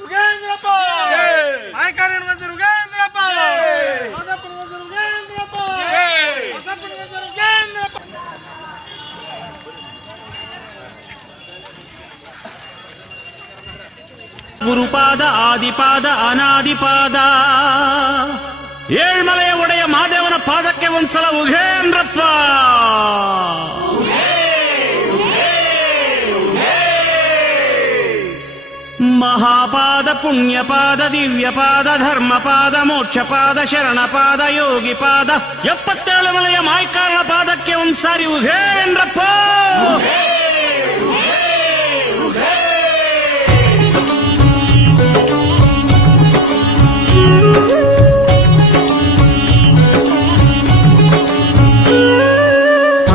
ರುಗೇಂದ್ರಪ್ಪ ಮಾಯಕಾರಿ ರುಗೇಂದ್ರಪ್ಪ ರುಗೇಂದ್ರಪ್ಪ ರುಗೇಂದ್ರಪ್ಪ. ಗುರುಪಾದ ಆದಿಪಾದ ಅನಾದಿಪಾದ ಏಳ್ಮಲೆಯ ಒಡೆಯ ಮಾದೇವನ ಪಾದಕ್ಕೆ ಒಂದ್ಸಲ ಉಘೇಂದ್ರಪ್ಪ. ಮಹಾಪಾದ ಪುಣ್ಯಪಾದ ದಿವ್ಯಪಾದ ಧರ್ಮಪಾದ ಮೋಕ್ಷಪಾದ ಶರಣಪಾದ ಯೋಗಿಪಾದ 77 ಮಲೆಯ ಮಾಯ್ಕಾರನ ಪಾದಕ್ಕೆ ಒಂದ್ಸಾರಿ ಉಘೇಂದ್ರಪ್ಪ.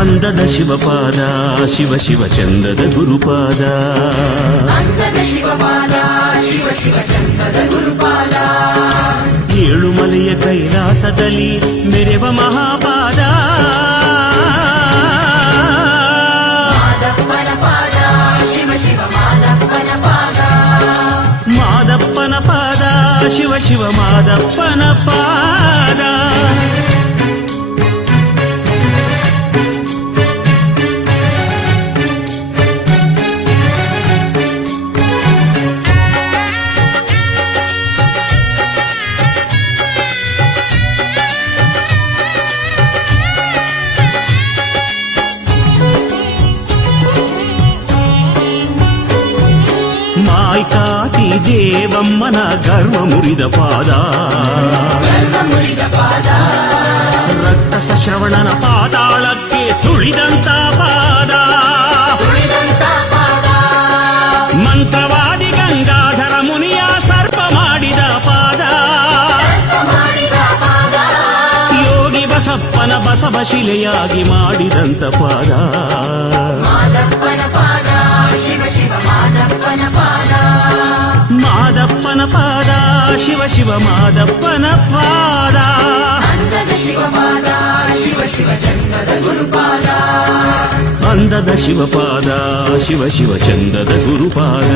ಅಂದದ ಶಿವಪಾದ ಶಿವ ಶಿವ ಚಂದದ ಗುರುಪಾದ ಅಂದದ ಶಿವಪಾದ ಶಿವ ಶಿವ ಚಂದದ ಗುರುಪಾದ ಏಳುಮಲೆಯ ಕೈಲಾಸದಲ್ಲಿ ಮೆರೆವ ಮಹಾಪಾದ ಮಾದಪ್ಪನ ಪಾದ ಶಿವ ಶಿವ ಮಾದಪ್ಪನ ಪಾದ ಮಾದಪ್ಪನ ಪಾದ ಶಿವ ಶಿವ ಮಾದಪ್ಪನ ಪಾದ. ಮಾಯ್ಕಾತಿ ದೇವಮ್ಮನ ಗರ್ವ ಮುರಿದ ಪಾದ ರಕ್ತಸ ಶ್ರವಣನ ಪಾತಾಳಕ್ಕೆ ತುಳಿದಂತ ಪಾದ ಮಂತ್ರವಾದಿ ಗಂಗಾಧರ ಮುನಿಯ ಸರ್ಪ ಮಾಡಿದ ಪಾದ ಯೋಗಿ ಬಸಪ್ಪನ ಬಸವ ಶಿಲೆಯಾಗಿ ಮಾಡಿದಂತ ಪಾದ ಮಾದಪ್ಪನ ಪಾದ ಶಿವ ಶಿವ ಮಾದಪ್ಪನ ಪಾದ ಮಾದಪ್ಪನ ಪಾದ ಶಿವ ಶಿವ ಮಾದಪ್ಪನ ಪಾದ. ಅಂದದ ಶಿವಪಾದ ಶಿವ ಶಿವ ಚಂದದ ಗುರುಪಾದ ಅಂದದ ಶಿವಪಾದ ಶಿವ ಶಿವ ಚಂದದ ಗುರುಪಾದ.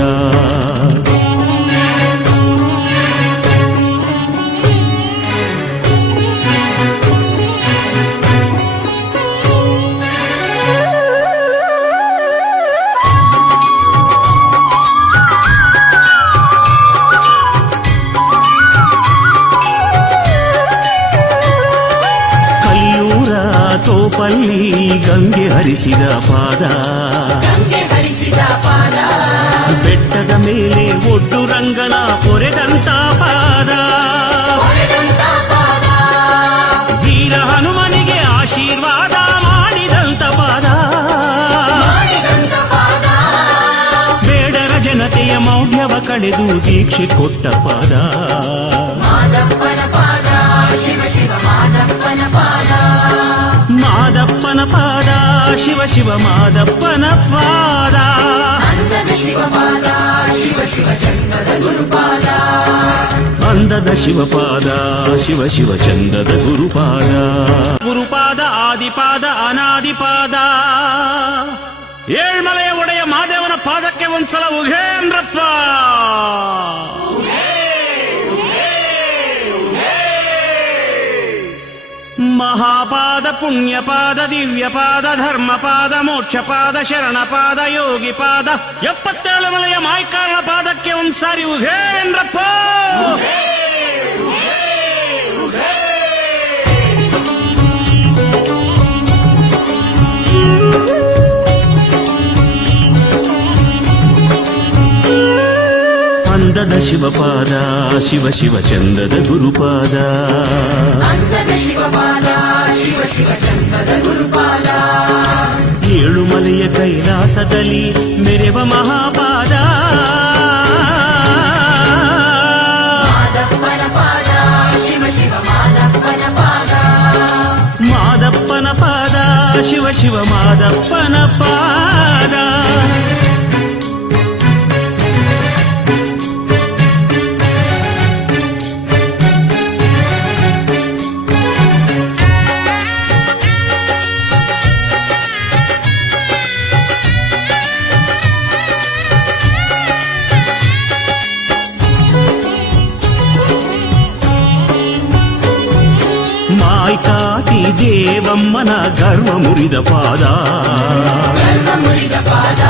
ತೋಪಲ್ಲಿ ಗಂಗೆ ಹರಿಸಿದ ಪಾದ ಗಂಗೆ ಹರಿಸಿದ ಪಾದ ಬೆಟ್ಟದ ಮೇಲೆ ಒಡ್ಡು ರಂಗನ ಪೊರೆದಂತ ಪಾದ ವೀರ ಹನುಮನಿಗೆ ಆಶೀರ್ವಾದ ಮಾಡಿದಂತ ಪಾದ ಬೇಡರ ಜನತೆಯ ಮೌಢ್ಯವ ಕಳೆದು ದೀಕ್ಷೆ ಕೊಟ್ಟ ಪಾದ ಮಾದಪ್ಪನ ಪಾದ ಶಿವ ಶಿವ ಮಾದಪ್ಪನ ಪಾದ ಮಾದಪ್ಪನ ಪಾದ ಶಿವ ಶಿವ ಮಾದಪ್ಪನ ಪಾದ. ಅಂದದ ಶಿವಪಾದ ಶಿವ ಶಿವ ಚಂದದ ಗುರುಪಾದ ಅಂದದ ಶಿವಪಾದ ಶಿವ ಶಿವ ಚಂದದ ಗುರುಪಾದ. ಗುರುಪಾದ ಆದಿಪಾದ ಅನಾದಿಪಾದ ಏಳ್ಮಲೆಯ ಒಡೆಯ ಮಾದೇವನ ಪಾದಕ್ಕೆ ಒಂದ್ಸಲ ಉಘೇಂದ್ರಪ್ಪ. ಮಹಾಪಾದ ಪುಣ್ಯಪಾದ ದಿವ್ಯಪಾದ ಧರ್ಮಪಾದ ಮೋಕ್ಷಪಾದ ಶರಣಪಾದ ಯೋಗಿಪಾದ 77 ಮಲೆಯ ಮಾಯ್ಕಾರನ ಪಾದಕ್ಕೆ ಒಂದ್ಸಾರಿ ಉಘೇಂದ್ರಪ್ಪ. ಅಂದದ ಶಿವಪಾದ ಶಿವ ಶಿವ ಚಂದದ ಗುರುಪಾದ ಅಂದದ ಶಿವಪಾದ ಶಿವ ಶಿವ ಚಂದದ ಗುರುಪಾದ ಏಳುಮಲೆಯ ಕೈಲಾಸದಲ್ಲಿ ಮೆರೆವ ಮಹಾಪಾದ ಮಾದಪ್ಪನ ಪಾದ ಶಿವ ಶಿವ ಮಾದಪ್ಪನ ಪಾದ ಮಾದಪ್ಪನ ಪಾದ ಶಿವ ಶಿವ ಮಾದಪ್ಪನ ಪಾದ. ದೇವಮ್ಮನ ಗರ್ವ ಮುರಿದ ಪಾದ ಗರ್ವ ಮುರಿದ ಪಾದ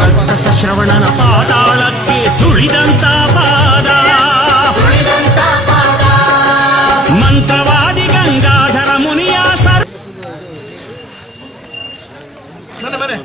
ರಕ್ತಸ ಶ್ರವಣನ ಪಾತಾಳಕ್ಕೆ ತುಳಿದಂತ ಪಾದ ತುಳಿದಂತ ಪಾದ ಮಂತ್ರವಾದಿ ಗಂಗಾಧರ ಮುನಿಯ ಸರ್ ಬನ್ನಿ